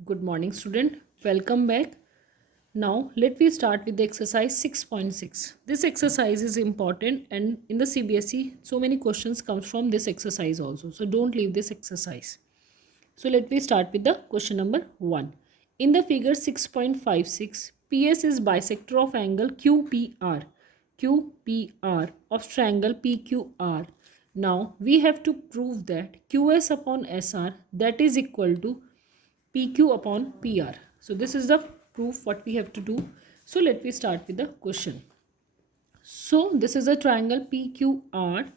Good morning, student. Welcome back. Now, let me start with the exercise 6.6. This exercise is important, and in the CBSE, so many questions comes from this exercise also. So don't leave this exercise. So let me start with the question number 1. In the figure 6.56, PS is bisector of angle QPR. QPR of triangle PQR. Now we have to prove that QS upon SR that is equal to PQ upon PR. So this is the proof what we have to do. So let me start with the question. So this is a triangle PQR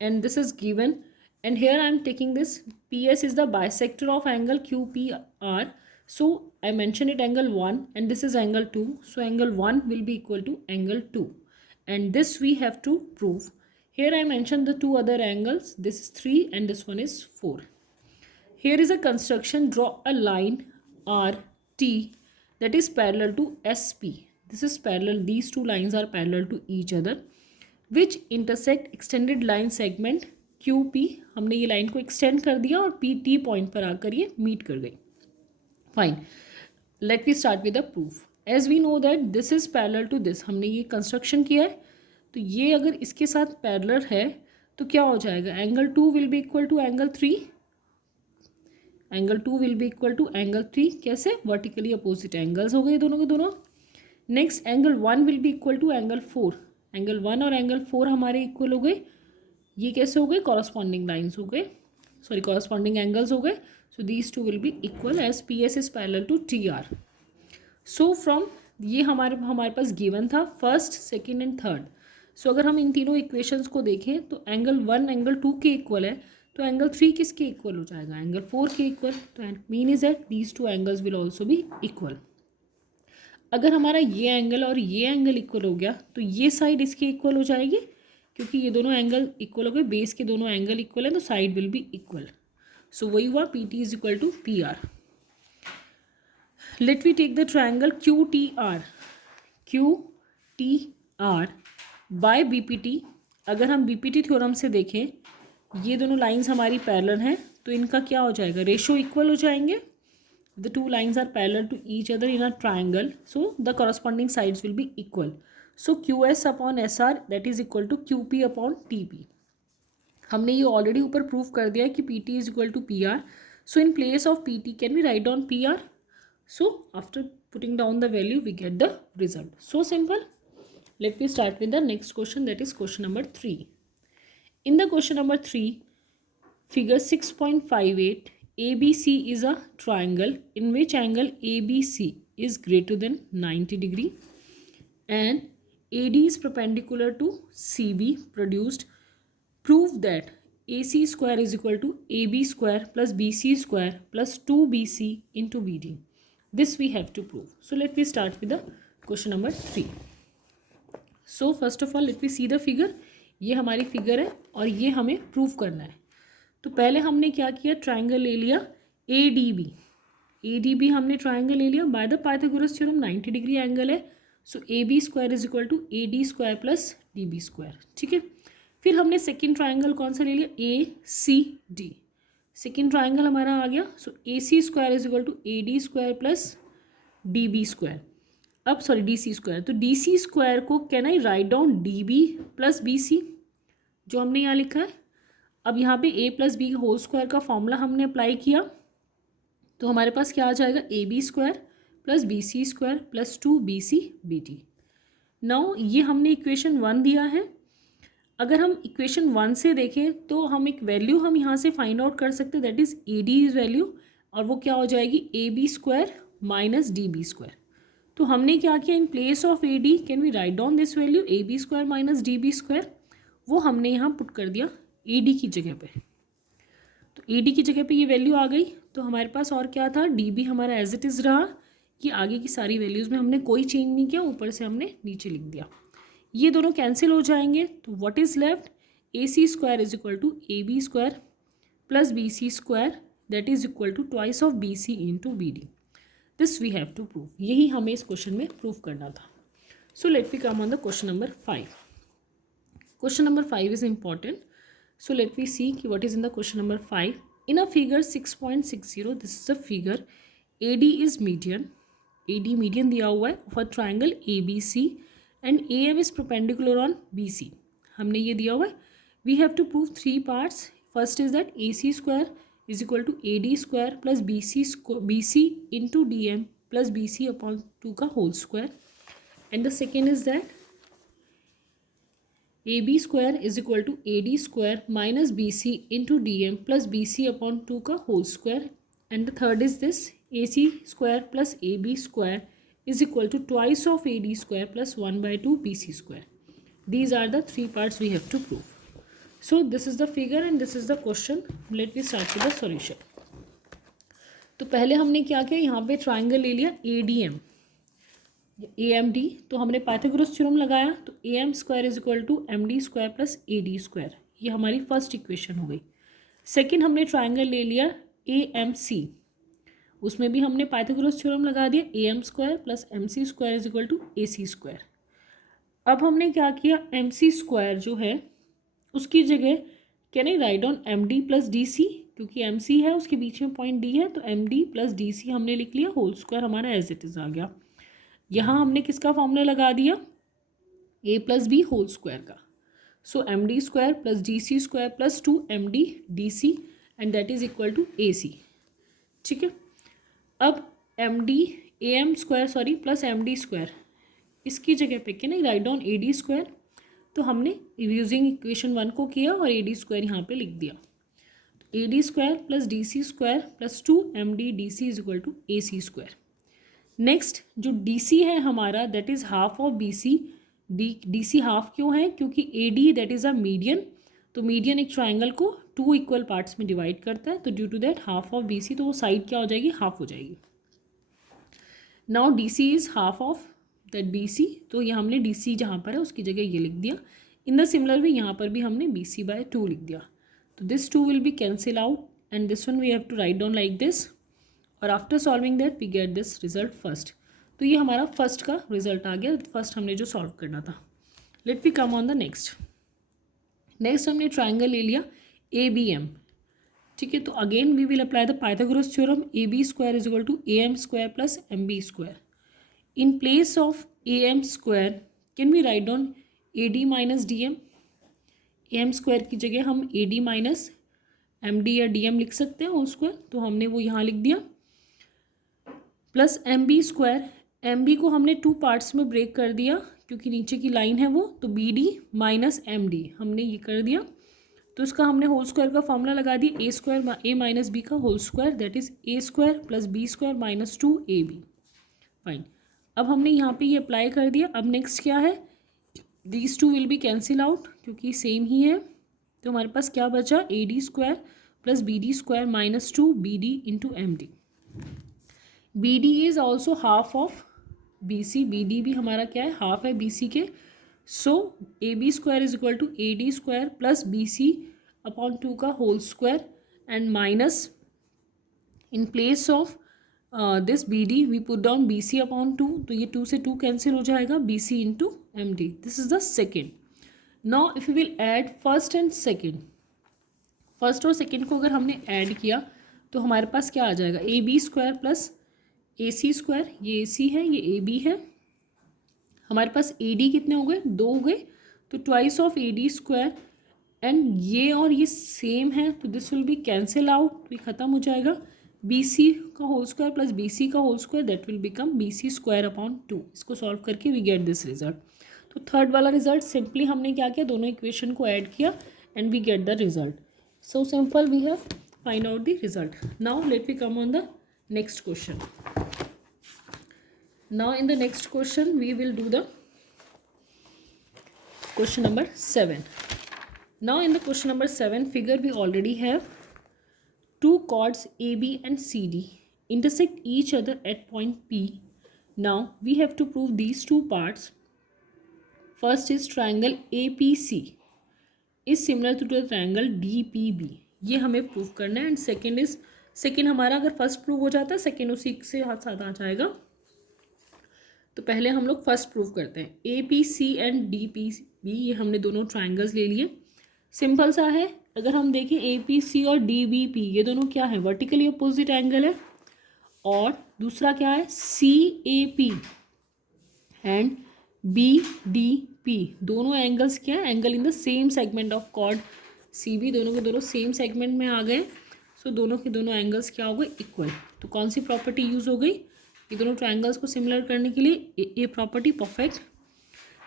and this is given, and here I am taking this PS is the bisector of angle QPR. So I mentioned it angle 1 and this is angle 2. So angle 1 will be equal to angle 2, and this we have to prove. Here I mentioned the two other angles. This is 3 and this one is 4. Here is a construction. Draw a line RT that is parallel to SP. This is parallel. These two lines are parallel to each other, which intersect extended line segment QP. हमने ये line को extend कर दिया और PT point पर आकर ये meet कर गई. Fine. Let me start with the proof. As we know that this is parallel to this. हमने ये construction किया है, तो ये अगर इसके साथ parallel है तो क्या हो जाएगा? Angle 2 will be equal to angle 3. Angle 2 will be equal to angle 3. कैसे? वर्टिकली अपोजिट एंगल्स हो गए दोनों के दोनों. Next angle 1 will be equal to angle 4. Angle 1 और एंगल 4 हमारे इक्वल हो गए. ये कैसे हो गए? कॉरस्पॉन्डिंग लाइन्स हो गए, सॉरी कॉरस्पॉन्डिंग एंगल्स हो गए. So these two will be equal as P S is parallel to T R. So from ये हमारे पास गिवन था first, second and third. So अगर हम इन तीनों इक्वेशंस को देखें तो एंगल 1 एंगल 2 के इक्वल है, तो एंगल 3 किसके इक्वल हो जाएगा? एंगल 4 के इक्वल. तो mean is that these two angles will also be equal. अगर हमारा ये एंगल और ये एंगल इक्वल हो गया तो ये साइड इसके इक्वल हो जाएगी, क्योंकि ये दोनों एंगल इक्वल हो गए, बेस के दोनों एंगल इक्वल है, तो side will be equal. So वही हुआ P T is equal to P R. Let we take the triangle Q T R. Q T R by B P T. अगर हम बी पी टी थ्योरम से देखें, ये दोनों lines हमारी parallel हैं, तो इनका क्या हो जाएगा? रेशो इक्वल हो जाएंगे. The two lines are parallel to each other in a triangle, so the corresponding sides will be equal. So Q S upon S R that is equal to Q P upon T P. हमने ये already ऊपर prove कर दिया है कि P T is equal to P R. So in place of P T can we write down P R. So after putting down the value we get the result. So simple. Let me start with the next question, that is question number 3. In the question number 3, figure 6.58, ABC is a triangle in which angle ABC is greater than 90 degree and AD is perpendicular to CB produced. Prove that AC square is equal to AB square plus BC square plus 2BC into BD. This we have to prove. So let me start with the question number 3. So first of all let me see the figure. ये हमारी figure है और ये हमें prove करना है. तो पहले हमने क्या किया? ट्राइंगल ले लिया A D B. A D B हमने ट्राइंगल ले लिया by the Pythagoras theorem. 90 degree angle है, so A B square is equal to A D square plus D B square. ठीक है. फिर हमने सेकेंड ट्राइंगल कौन सा ले लिया? A C D. Second triangle हमारा आ गया. So A C square is equal to A D square plus D B square. अब सॉरी डी सी स्क्वायर. तो डी सी स्क्वायर को can I write down D B plus B C, जो हमने यहाँ लिखा है. अब यहाँ पे A plus B whole square का फॉर्मूला हमने अप्लाई किया, तो हमारे पास क्या आ जाएगा? ए B square plus B C square plus 2BC BD. Now ये हमने इक्वेशन 1 दिया है. अगर हम इक्वेशन 1 से देखें तो हम एक वैल्यू हम यहाँ से फाइंड आउट कर सकते हैं, that is A D is value, और वो क्या हो जाएगी? A B square minus D B square. तो हमने क्या किया? In place of A D can we write down this value A B square minus D B square. वो हमने यहाँ पुट कर दिया ए डी की जगह पे. तो ए डी की जगह पे ये वैल्यू आ गई. तो हमारे पास और क्या था? डी बी हमारा एज इट इज़ रहा. ये आगे की सारी वैल्यूज़ में हमने कोई चेंज नहीं किया, ऊपर से हमने नीचे लिख दिया. ये दोनों कैंसिल हो जाएंगे, तो what is left? A C square is equal to A B square plus B C square that is equal to twice of B C into B D. This we have to prove. यही हमें इस question में prove करना था. So let we come on the question number 5. Question number 5 is important. So let me see what is in the question number 5. In a figure 6.60, this is a figure. AD is median, AD median दिया हुआ है of a triangle ABC and AM is perpendicular on BC, हमने ये दिया हुआ है. We have to prove 3 parts. First is that AC square is equal to AD square plus BC into DM plus BC upon 2 का whole square. And the second is that AB square is equal to AD square minus BC into DM plus BC upon 2 का whole square. And the third is this AC square plus AB square is equal to twice of AD square plus 1/2 BC square. These are the 3 parts we have to prove. So this is the figure and this is the question. Let me start with the solution. तो पहले हमने क्या किया, यहाँ पे triangle ले लिया ADM AMD, तो हमने पाइथागोरस थ्योरम लगाया, तो AM square is equal to MD square plus AD square, ये हमारी फर्स्ट इक्वेशन हो गई. सेकेंड हमने ट्राइंगल ले लिया AMC, उसमें भी हमने पाइथागोरस थ्योरम लगा दिया, AM square plus MC square is equal to AC square. अब हमने क्या किया, MC स्क्वायर जो है उसकी जगह can I write down MD plus DC, क्योंकि MC है उसके बीच में पॉइंट D है, तो MD प्लस DC हमने लिख लिया, होल स्क्वायर हमारा एज इट इज आ गया. यहाँ हमने किसका फॉर्मूला लगा दिया, A plus B whole square का. So MD square plus DC square plus 2MD DC and that is equal to AC. ठीक है. अब AM square plus MD square, इसकी जगह पे क्या नहीं राइट डाउन AD स्क्वायर, तो हमने यूजिंग इक्वेशन 1 को किया और AD स्क्वायर यहाँ पे लिख दिया. तो AD square plus DC square plus 2MD DC is equal to AC square. Next जो DC है हमारा that is half of BC. DC half क्यों है, क्योंकि AD that is a median, तो मीडियन एक ट्राइंगल को 2 इक्वल पार्ट्स में डिवाइड करता है, तो due to that half of BC, तो वो साइड क्या हो जाएगी, हाफ हो जाएगी. Now DC is half of that BC, तो ये हमने DC जहाँ पर है उसकी जगह ये लिख दिया. इन द सिमिलर वे यहाँ पर भी हमने BC/2 लिख दिया. तो this 2 will be cancel out and this one we have to write down like this, और after solving that we get this result first. तो ये हमारा फर्स्ट का रिजल्ट आ गया, फर्स्ट हमने जो सॉल्व करना था. Let we come on the next. Next हमने ट्राइंगल ले लिया ABM. ठीक है, तो again we will apply the Pythagoras theorem. AB square is equal to AM square plus MB square. In place of AM square can we write down AD minus DM. AM square की जगह हम AD minus MD या DM लिख सकते हैं whole square, तो हमने वो यहाँ लिख दिया. प्लस MB स्क्वायर, MB को हमने 2 पार्ट्स में ब्रेक कर दिया क्योंकि नीचे की लाइन है वो, तो BD माइनस MD हमने ये कर दिया. तो इसका हमने होल स्क्वायर का फॉर्मूला लगा दिया, A square A minus B का whole square that is A square plus B square minus 2AB. Fine. अब हमने यहाँ पे ये अप्लाई कर दिया. अब नेक्स्ट क्या है, these 2 will be cancel out क्योंकि सेम ही है, तो हमारे पास क्या बचा, AD square plus BD square minus 2BD into MD. BD is also half of BC, BD भी हमारा क्या है, हाफ है BC के. So AB square is equal to AD square plus BC upon 2 का whole square and minus in place of this BD we put down BC upon 2, तो ये 2 से 2 कैंसिल हो जाएगा, BC into MD. This is the second. Now if you will add first and second, first और second को अगर हमने add किया तो हमारे पास क्या आ जाएगा, AB square plus AC square, ये AC है ये AB है, हमारे पास AD कितने हो गए, 2 हो गए, तो twice of AD square and ये और ये सेम है, तो this will be cancel out, तो ये खत्म हो जाएगा. BC का होल स्क्वायर प्लस BC का whole square that will become BC square upon 2. इसको सॉल्व करके वी गेट दिस रिजल्ट. तो थर्ड वाला रिजल्ट सिंपली हमने क्या किया, दोनों इक्वेशन को ऐड किया and we get the result. So simple we have find out the result. Now let we come on the next question. Now in the next question we will do the question number 7. Now in the question number 7 figure we already have 2 chords AB and CD intersect each other at point P. Now we have to prove these 2 parts. First is triangle APC is similar to the triangle DPB. ये हमें prove करना है. And second हमारा अगर first prove हो जाता है second उसी से हाथ साथ आ जाएगा. तो पहले हम लोग फर्स्ट प्रूव करते हैं. APC एंड DPB ये हमने दोनों ट्राइंगल्स ले लिए. सिंपल सा है. अगर हम देखें APC और DBP ये दोनों क्या है, वर्टिकली अपोजिट एंगल है और दूसरा क्या है CAP एंड BDP, दोनों एंगल्स क्या है, angle in the same segment of chord CB, दोनों के दोनों सेम सेगमेंट में आ गए। सो दोनों के दोनों एंगल्स क्या हो गए, इक्वल। तो कौन सी प्रॉपर्टी यूज हो गई, ये दोनों ट्रायंगल्स को सिमिलर करने के लिए ये प्रॉपर्टी, परफेक्ट।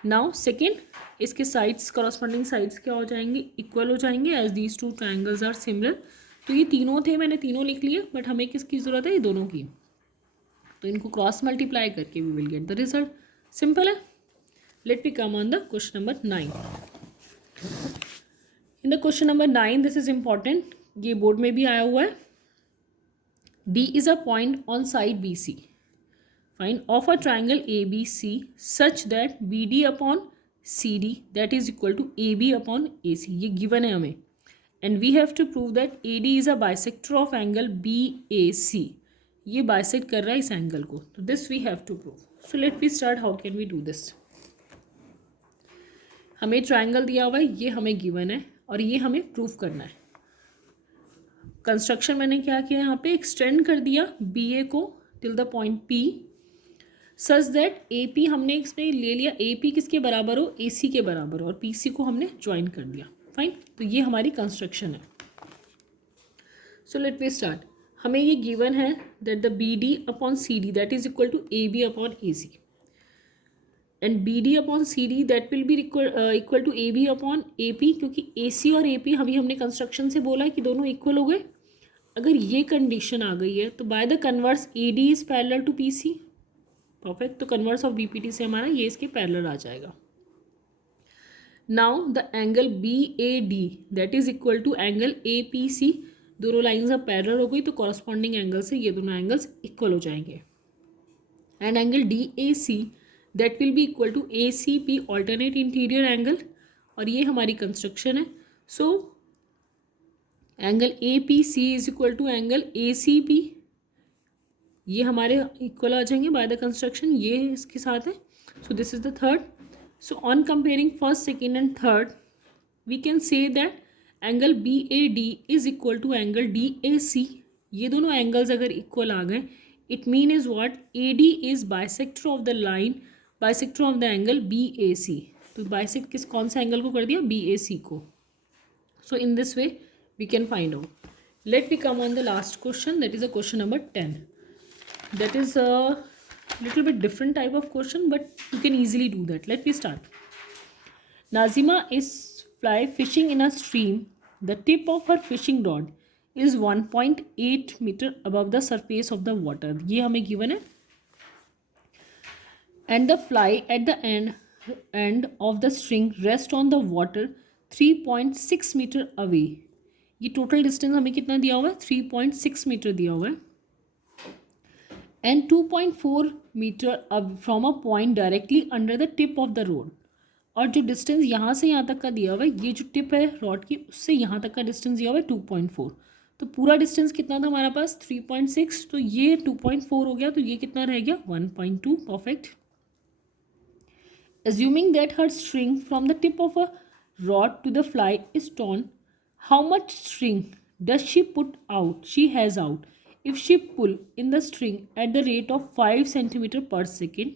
नाउ सेकेंड, इसके साइड्स, करस्पॉन्डिंग साइड्स क्या हो जाएंगे, इक्वल हो जाएंगे as these two triangles are similar. तो ये तीनों थे, मैंने तीनों लिख लिए, बट हमें किसकी ज़रूरत है, ये दोनों की। तो इनको क्रॉस मल्टीप्लाई करके we will get the result. Simple है। Let we come on the question number 9। In the question number 9 this is important, ये बोर्ड में भी आया हुआ है। D is a point on side BC. Find of a triangle ABC such that BD upon CD that is equal to AB upon AC. ये given है हमें, and we have to prove that AD is a bisector of angle BAC. ये bisect कर रहा है इस angle को, तो this we have to prove. So let me start. How can we do this? हमें triangle दिया हुआ है, ये हमें given है और ये हमें prove करना है। कंस्ट्रक्शन मैंने क्या किया, यहाँ पे एक्सटेंड कर दिया BA को till the point P such that AP हमने इसमें ले लिया, AP किसके बराबर हो, AC के बराबर हो, और PC को हमने ज्वाइन कर दिया। फाइन, तो ये हमारी कंस्ट्रक्शन है। So let we start. हमें ये गिवन है that the BD upon CD that is equal to AB upon AC and BD upon CD that will be equal to AB upon AP, क्योंकि AC और AP हमने construction से बोला है कि दोनों इक्वल हो गए। अगर ये कंडीशन आ गई है तो by the converse AD is parallel to PC, perfect. तो कन्वर्स ऑफ BPT से हमारा ये इसके पैरेलल आ जाएगा। Now the angle BAD that is equal to angle APC, दोनों लाइन्स अब पैरेलल हो गई, तो कॉरस्पॉन्डिंग एंगल से ये दोनों एंगल्स इक्वल हो जाएंगे। And angle DAC that will be equal to ACP alternate interior angle, और ये हमारी कंस्ट्रक्शन है। So angle APC is equal to angle ACP, ये हमारे इक्वल आ जाएंगे बाय द कंस्ट्रक्शन, ये इसके साथ है। So this is the third. So on comparing first, second and third we can say that angle BAD is equal to angle DAC। ये दोनों angles अगर इक्वल आ गए, it mean is what, AD is bisector of the line, bisector of the angle BAC। तो bisect किस, कौन सा angle को कर दिया, BAC को। So in this way we can find out. Let me come on the last question, that is a question number 10. That is a little bit different type of question, but you can easily do that. Let me start. Nazima is fly fishing in a stream. The tip of her fishing rod is 1.8 meter above the surface of the water. ये हमें given है। And the fly at the end of the string rest on the water 3.6 meter away. ये total distance हमें कितना दिया हुआ है, 3.6 metre दिया हुआ है। And 2.4 metre from a point directly under the tip of the road, और जो डिस्टेंस यहाँ से यहाँ तक का दिया हुआ है, ये जो टिप है रॉड की, उससे यहाँ तक का डिस्टेंस दिया हुआ है 2.4। तो पूरा डिस्टेंस कितना था हमारे पास, 3.6, तो ये 2.4 हो गया, तो ये कितना रह गया, 1.2, perfect. Assuming that her string from the tip of a rod to the fly is torn, how much string does she put out, she has out, if she pull in the string at the rate of 5 centimeter per second?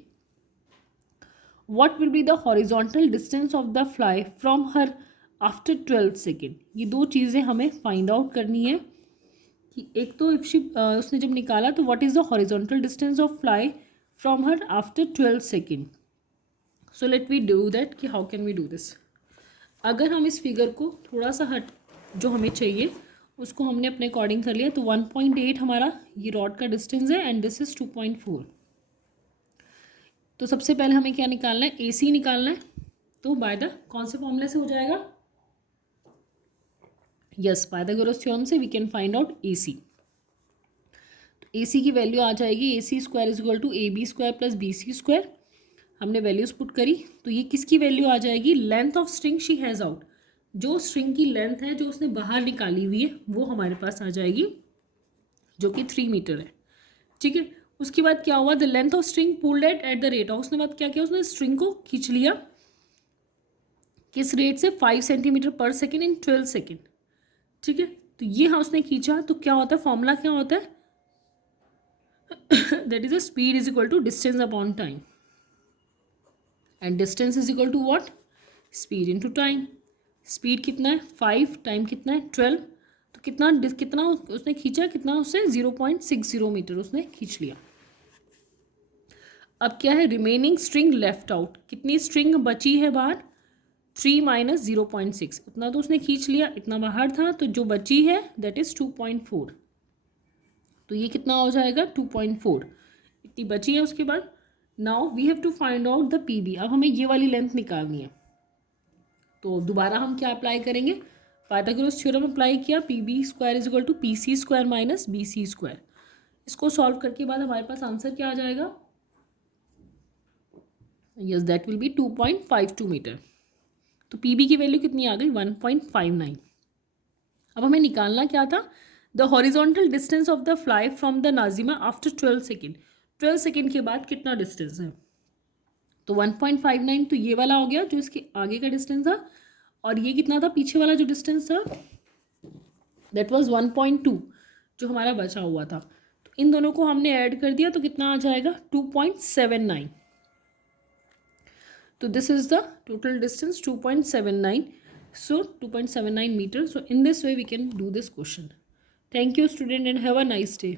What will be the horizontal distance of the fly from her after 12 second? ये दो चीज़ें हमें find out करनी है कि एक तो if she उसने जब निकाला तो what is the horizontal distance of fly from her after 12 second? So let me do that कि how can we do this? अगर हम इस फिगर को थोड़ा सा हट, जो हमें चाहिए उसको हमने अपने अकॉर्डिंग कर लिया, तो 1.8 हमारा ये रॉड का डिस्टेंस है एंड दिस इज 2.4। तो सबसे पहले हमें क्या निकालना है, AC निकालना है। तो बाय द कौन से फॉर्मूले से हो जाएगा, यस, पाइथागोरस थ्योरम से we can find out AC। तो AC की वैल्यू आ जाएगी AC square is equal to AB square plus BC square. हमने वैल्यूज पुट करी, तो ये किसकी वैल्यू आ जाएगी, length of string she has out, जो स्ट्रिंग की लेंथ है जो उसने बाहर निकाली हुई है वो हमारे पास आ जाएगी, जो कि 3 मीटर है। ठीक है, उसके बाद क्या हुआ, the length of string pulled at the rate of, उसने बाद क्या किया, उसने स्ट्रिंग को खींच लिया किस रेट से, 5 सेंटीमीटर पर सेकेंड इन 12 सेकेंड। ठीक है, तो ये हाँ उसने खींचा, तो क्या होता है, फॉर्मूला क्या होता है, that is a speed is equal to distance upon time, and distance is equal to what, speed into time. Speed कितना है 5, टाइम कितना है 12, तो कितना कितना उसने खींचा, कितना उससे 0.60 मीटर उसने खींच लिया। अब क्या है, रिमेनिंग स्ट्रिंग लेफ्ट आउट, कितनी स्ट्रिंग बची है बाहर, 3 माइनस 0.6, उतना तो उसने खींच लिया, इतना बाहर था, तो जो बची है दैट इज 2.4, तो ये कितना हो जाएगा 2.4, इतनी बची है। उसके बाद now we have to find out the P B, अब हमें ये वाली लेंथ निकालनी है, तो दोबारा हम क्या अप्लाई करेंगे, पाइथागोरस थ्योरम अप्लाई किया, P B square is equal to P C square minus B C square. इसको सॉल्व करके बाद हमारे पास आंसर क्या आ जाएगा, yes that will be 2.52 metre. तो पी बी की वैल्यू कितनी आ गई 1.59। अब हमें निकालना क्या था, the horizontal distance of the fly from the नाजिमा आफ्टर 12 सेकेंड, 12 सेकेंड के बाद कितना डिस्टेंस है, तो 1.59, तो ये वाला हो गया जो इसके आगे का डिस्टेंस था, और ये कितना था पीछे वाला जो डिस्टेंस था, दैट वाज 1.2 जो हमारा बचा हुआ था। तो इन दोनों को हमने ऐड कर दिया तो कितना आ जाएगा 2.79। तो this is the total distance 2.79, so 2.79 meters. So in this way we can do this question. Thank you student and have a nice day.